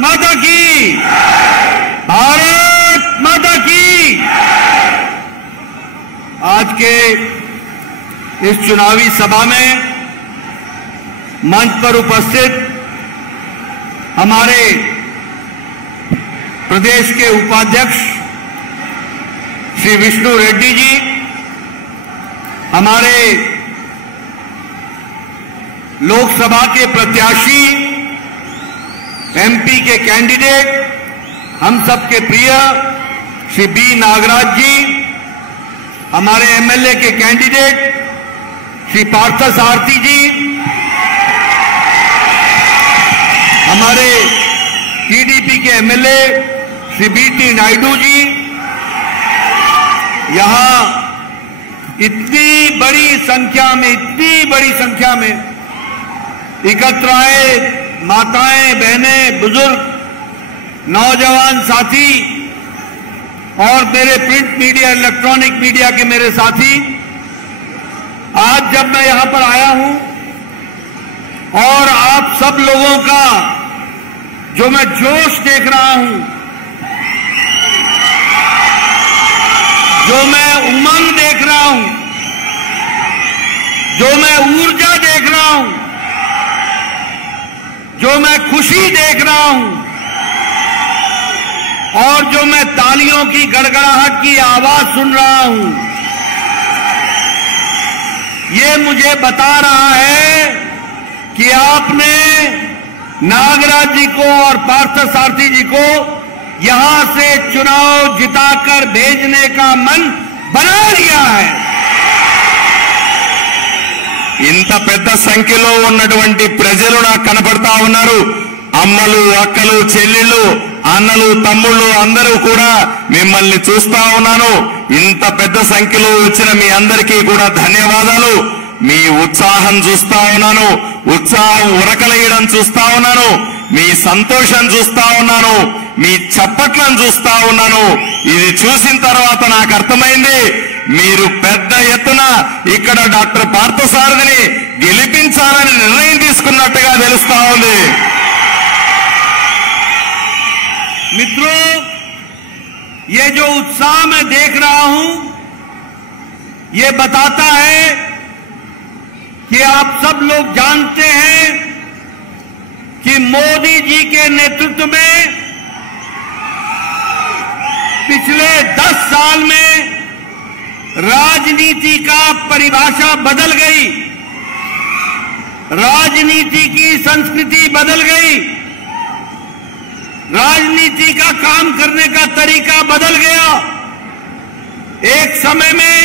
माता की, भारत माता की। आज के इस चुनावी सभा में मंच पर उपस्थित हमारे प्रदेश के उपाध्यक्ष श्री विष्णु रेड्डी जी, हमारे लोकसभा के प्रत्याशी, एमपी के कैंडिडेट, हम सबके प्रिय श्री बी नागराज जी, हमारे एमएलए के कैंडिडेट श्री पार्थसारथी जी, हमारे टीडीपी के एमएलए श्री बीटी नायडू जी, यहां इतनी बड़ी संख्या में एकत्र आए माताएं, बहनें, बुजुर्ग, नौजवान साथी और मेरे प्रिंट मीडिया, इलेक्ट्रॉनिक मीडिया के मेरे साथी, आज जब मैं यहां पर आया हूं और आप सब लोगों का जो मैं जोश देख रहा हूं, जो मैं उमंग देख रहा हूं, जो मैं ऊर्जा देख रहा हूं, जो मैं खुशी देख रहा हूं और जो मैं तालियों की गड़गड़ाहट की आवाज सुन रहा हूं, ये मुझे बता रहा है कि आपने नागराज जी को और पार्थसारथी जी को यहां से चुनाव जिताकर भेजने का मन बना लिया है। ఇంత పెద్ద సంఖ్యలో ఉన్నటువంటి ప్రజలు నాకు కనపడతా ఉన్నారు. అమ్మలు, అక్కలు, చెల్లెళ్ళు, అన్నలు, తమ్ముళ్ళు అందరూ కూడా మిమ్మల్ని చూస్తా ఉన్నాను. ఇంత పెద్ద సంఖ్యలో వచ్చిన మీ అందరికీ కూడా ధన్యవాదాలు. మీ ఉత్సాహం చూస్తా ఉన్నాను, ఉత్సాహం ఉరకలేయడం చూస్తా ఉన్నాను, మీ సంతోషం చూస్తా ఉన్నాను, మీ చప్పట్లను చూస్తా ఉన్నాను. ఇది చూసిన తర్వాత నాకు అర్థమైంది, మీరు పెద్ద ఎత్తున ఇక్కడ డాక్టర్ పార్థసారథిని గెలిపించాలని నిర్ణయం తీసుకున్నట్టుగా తెలుస్తా ఉంది. मित्रों, ये जो उत्साह मैं देख रहा हूं, ये बताता है कि आप सब लोग जानते हैं कि मोदी जी के नेतृत्व में पिछले 10 साल में राजनीति का परिभाषा बदल गई, राजनीति की संस्कृति बदल गई, राजनीति का काम करने का तरीका बदल गया। एक समय में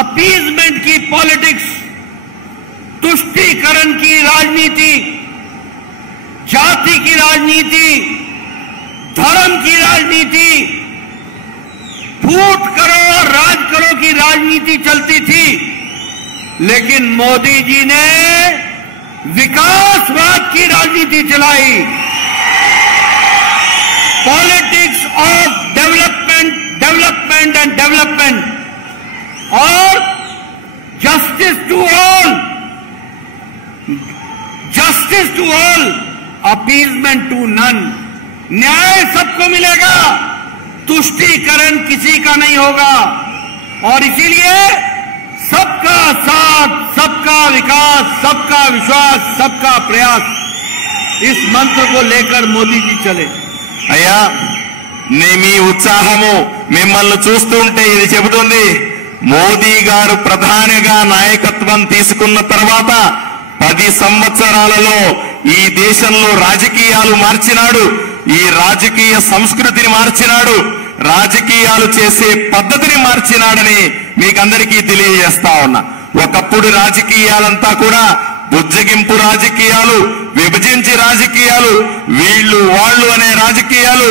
अपीजमेंट की पॉलिटिक्स, तुष्टीकरण की राजनीति, जाति की राजनीति, धर्म की राजनीति, फूट करो और राज करो की राजनीति चलती थी। लेकिन मोदी जी ने विकासवाद की राजनीति चलाई। Politics of development and development और justice to all, appeasement to none. न्याय सबको मिलेगा, तुष्टीकरण किसी का नहीं होगा। और इसीलिए सबका साथ, सबका विकास, सबका विश्वास, सबका प्रयास, इस मंत्र को लेकर मोदी जी चले। అయ్యా, మీ ఉత్సాహము మిమ్మల్ని చూస్తుంటే ఇది చెబుతుంది, మోదీ గారు ప్రధానిగా నాయకత్వం తీసుకున్న తర్వాత 10 సంవత్సరాలలో ఈ దేశంలో రాజకీయాలు మార్చినాడు, ఈ రాజకీయ సంస్కృతిని మార్చినాడు, రాజకీయాలు చేసే పద్ధతిని మార్చినాడని మీకందరికీ తెలియజేస్తా ఉన్నా. ఒకప్పుడు రాజకీయాలంతా కూడా బుజ్జగింపు రాజకీయాలు, విభజించి రాజకీయాలు, వీళ్ళు వాళ్ళు అనే రాజకీయాలు,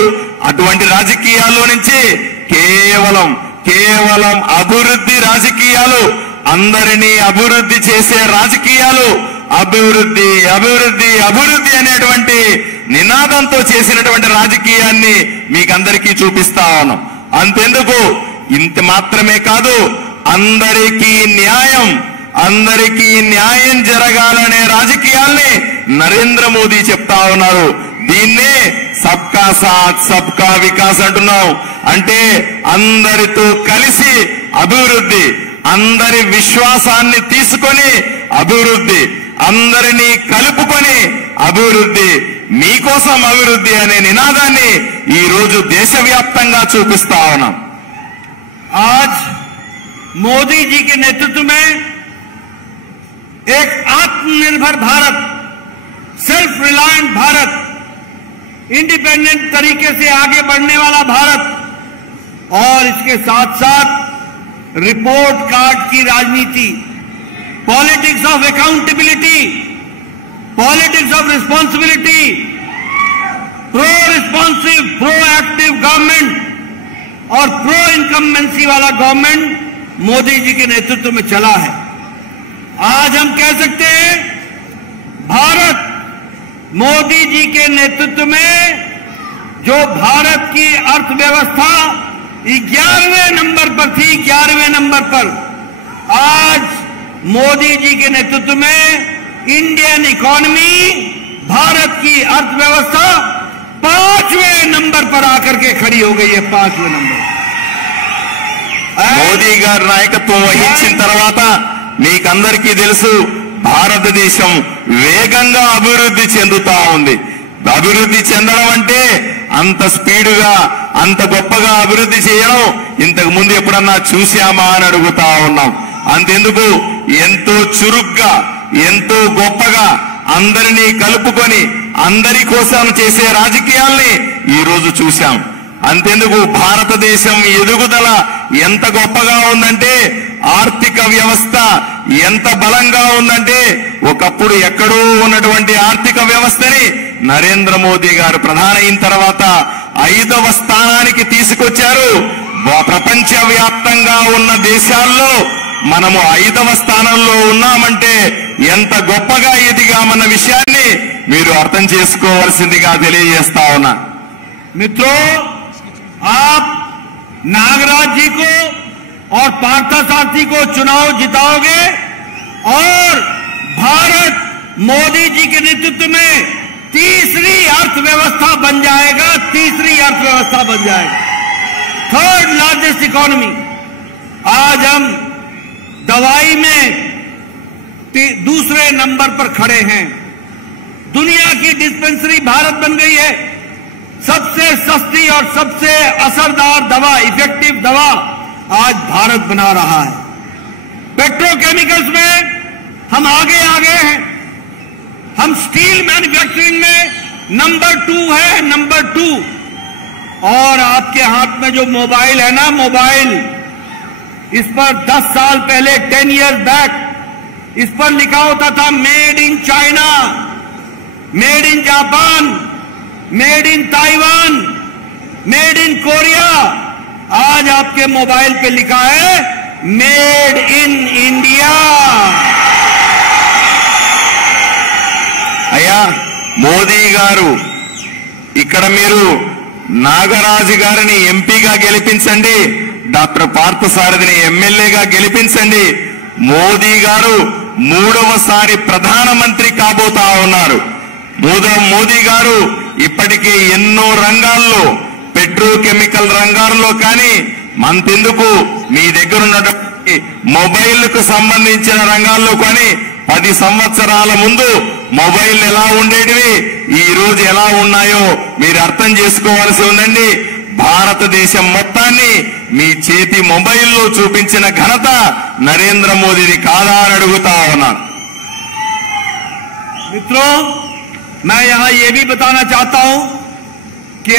అటువంటి రాజకీయాల్లో నుంచి కేవలం అభివృద్ధి రాజకీయాలు, అందరినీ అభివృద్ధి చేసే రాజకీయాలు, అభివృద్ధి అభివృద్ధి అభివృద్ధి అనేటువంటి నినాదంతో చేసినటువంటి రాజకీయాన్ని మీకందరికీ చూపిస్తా ఉన్నాం. అంతెందుకు, ఇంత మాత్రమే కాదు, అందరికీ న్యాయం జరగాలనే రాజకీయాల్ని నరేంద్ర మోదీ చెప్తా ఉన్నారు. దీన్నే సబ్కా సాత్ సబ్కా వికాస్ అంటున్నాం. అంటే అందరితో కలిసి అభివృద్ధి, అందరి విశ్వాసాన్ని తీసుకొని అభివృద్ధి, అందరినీ కలుపుకొని అభివృద్ధి, మీకోసం అభివృద్ధి అనే నినాదాన్ని ఈ రోజు దేశవ్యాప్తంగా చూపిస్తా ఉన్నాం. आज मोदी जी के नेतृत्व में एक आत्मनिर्भर भारत, सेल्फ रिलायंट भारत, इंडिपेंडेंट तरीके से आगे बढ़ने वाला भारत और इसके साथ साथ रिपोर्ट कार्ड की राजनीति, politics of accountability, politics of responsibility, pro responsive pro active government और प्रो इनकम्बेंसी वाला गवर्नमेंट मोदी जी के नेतृत्व में चला है. आज हम कह सकते हैं भारत मोदी जी के नेतृत्व में जो भारत की अर्थव्यवस्था 11वें नंबर पर थी, 11वें नंबर पर, आज मोदी जी के नेतृत्व में इंडियन इकोनॉमी, भारत की अर्थव्यवस्था 5वें नंबर पर आकर के खड़ी हो गई है. 5वें नंबर. మోదీ గారి నాయకత్వం వహించిన తర్వాత మీకందరికీ తెలుసు, భారతదేశం వేగంగా అభివృద్ధి చెందుతా ఉంది. అభివృద్ధి చెందడం అంటే అంత స్పీడుగా, అంత గొప్పగా అభివృద్ధి చేయడం ఇంతకు ముందు ఎప్పుడన్నా చూశామా అని అడుగుతా ఉన్నాం. అంతెందుకు, ఎంతో చురుగ్గా, ఎంతో గొప్పగా అందరినీ కలుపుకొని అందరి కోసం చేసే రాజకీయాల్ని ఈ రోజు చూశాం. అంతెందుకు, భారతదేశం ఎదుగుదల ఎంత గొప్పగా ఉందంటే, ఆర్థిక వ్యవస్థ ఎంత బలంగా ఉందంటే, ఒకప్పుడు ఎక్కడో ఉన్నటువంటి ఆర్థిక వ్యవస్థని నరేంద్ర మోదీ గారు ప్రధాని అయిన తర్వాత 5వ స్థానానికి తీసుకొచ్చారు. ప్రపంచ వ్యాప్తంగా ఉన్న దేశాల్లో మనము 5వ స్థానంలో ఉన్నామంటే ఎంత గొప్పగా ఎదిగామన్న విషయాన్ని మీరు అర్థం చేసుకోవాల్సిందిగా తెలియజేస్తా ఉన్నా. मित्रों, आप नागराज जी को और पार्थसारथी को चुनाव जिताओगे और भारत मोदी जी के नेतृत्व में तीसरी अर्थव्यवस्था बन जाएगा. तीसरी अर्थव्यवस्था बन जाएगा, थर्ड लार्जेस्ट इकोनॉमी. आज हम दवाई में दूसरे नंबर पर खड़े हैं. दुनिया की डिस्पेंसरी भारत बन गई है. सबसे सस्ती और सबसे असरदार दवा, इफेक्टिव दवा आज भारत बना रहा है. पेट्रोकेमिकल्स में हम आगे हैं. हम स्टील मैन्युफैक्चरिंग में नंबर 2 है, नंबर 2. और आपके हाथ में जो मोबाइल है ना, मोबाइल, इस पर 10 साल पहले, 10 years बैक, इस पर लिखा होता था made in China, made in Japan, made in Taiwan, made in Korea. आज आपके मोबाइल पे लिखा है मेड इन इंडिया. అయ్యా మోదీ గారు, ఇక్కడ మీరు నాగరాజు గారిని ఎంపీగా గెలిపించండి, డాక్టర్ పార్థసారథిని ఎమ్మెల్యేగా గెలిపించండి. మోదీ గారు 3వసారి ప్రధానమంత్రి కాబోతా ఉన్నారు. మోదీ గారు ఇప్పటికే ఎన్నో రంగాల్లో, పెట్రోకెమికల్ రంగాల్లో కానీ, మంతెందుకు మీ దగ్గర ఉన్నటువంటి మొబైల్కు సంబంధించిన రంగాల్లో కానీ 10 సంవత్సరాల ముందు మొబైల్ ఎలా ఉండేటివి, ఈ రోజు ఎలా ఉన్నాయో మీరు అర్థం చేసుకోవాల్సి ఉందండి. భారతదేశం మొత్తాన్ని మీ చేతి మొబైల్లో చూపించిన ఘనత నరేంద్ర మోదీది కాదా అని అడుగుతా ఉన్నాను. मित्रों, मैं यहां यह भी बताना चाहता हूं